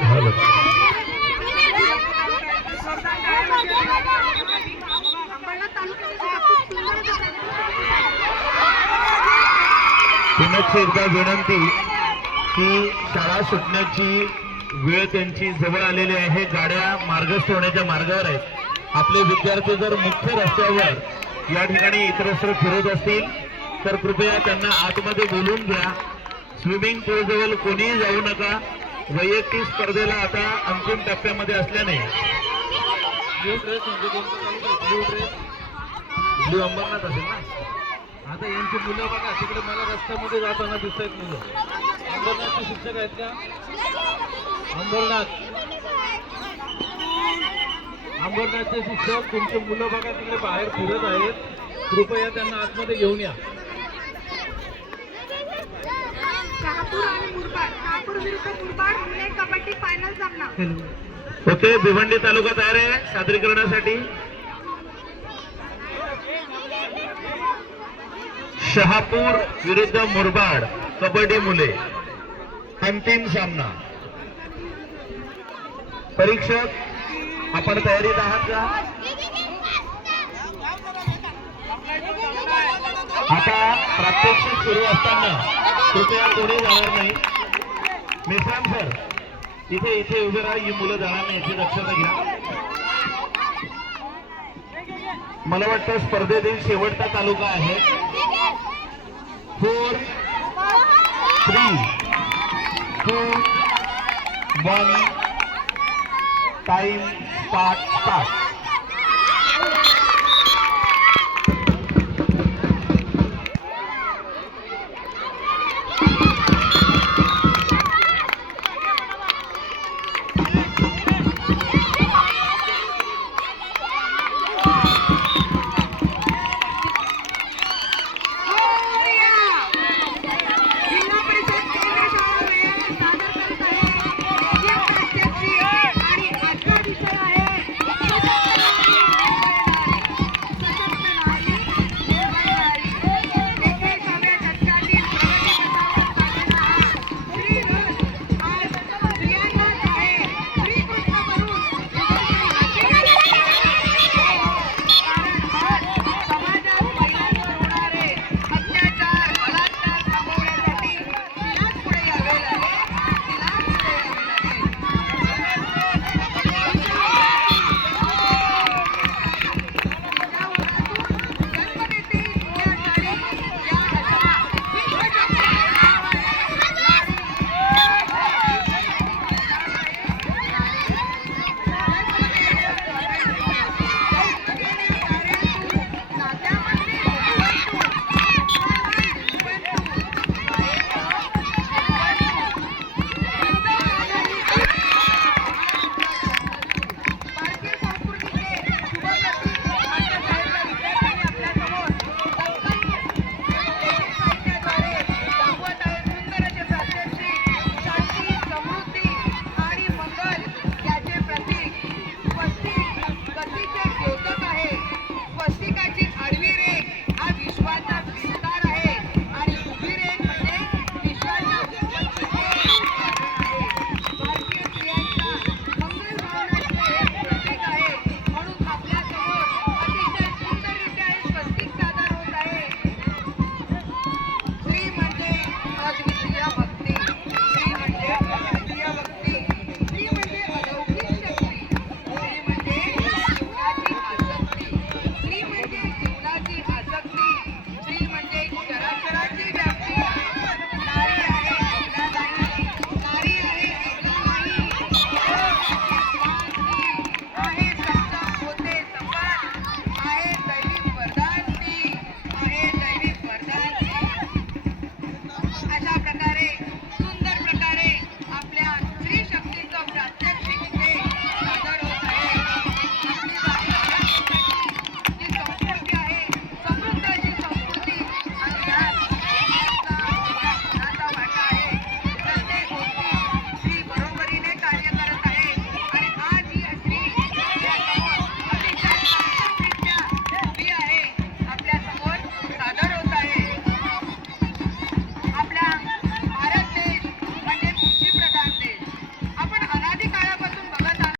झालं. पुनश्च एकदा विनंती की शाळा सुटण्याची वेळ त्यांची जवळ आलेली आहे. गाड्या मार्गस्थ होण्याच्या मार्गावर आहेत. आपले विद्यार्थी जर मुख्य रस्त्यावर या ठिकाणी इतरत्र फिरत असतील तर कृपया त्यांना आतमध्ये बोलून घ्या. स्विमिंग पूल जवळ कोणीही जाऊ नका. वैयक्तिक स्पर्धेला आता अंतिम टप्प्यामध्ये असल्याने. ड्रेस म्हणजे ब्लू अंबरनाथ असेल ना? आता यांची मुलं बघा तिकडे मला रस्त्यामध्ये जाताना दिसत आहेत मुलं. अंबरनाथचे शिक्षक आहेत का? अंबरनाथ. अंबरनाथचे शिक्षक तुमचे मुलं बघा तिकडे बाहेर फिरत आहेत. कृपया त्यांना आतमध्ये घेऊन या. शहापूर आणि मुरबाड. शहापूर विरुद्ध मुरबाड कबड्डी फायनल सामना. ओके भिवंडी तालुका तयार आहे सादरीकरणासाठी. शहापूर विरुद्ध मुरबाड कबड्डी मुले. अंतिम सामना. परीक्षक आपण तयारीत आहात का? आता प्रात्यक्षिक सुरू असताना कृपया पुढे जाणार नाही. मिश्राम सर इथे इथे उभे राहा ही मुलं जाणार नाही याची दक्षता घ्या. मला वाटतं स्पर्धेतील शेवटचा तालुका आहे. Four three two one time start start विश्वाची आडवी रेख हा विश्वाचा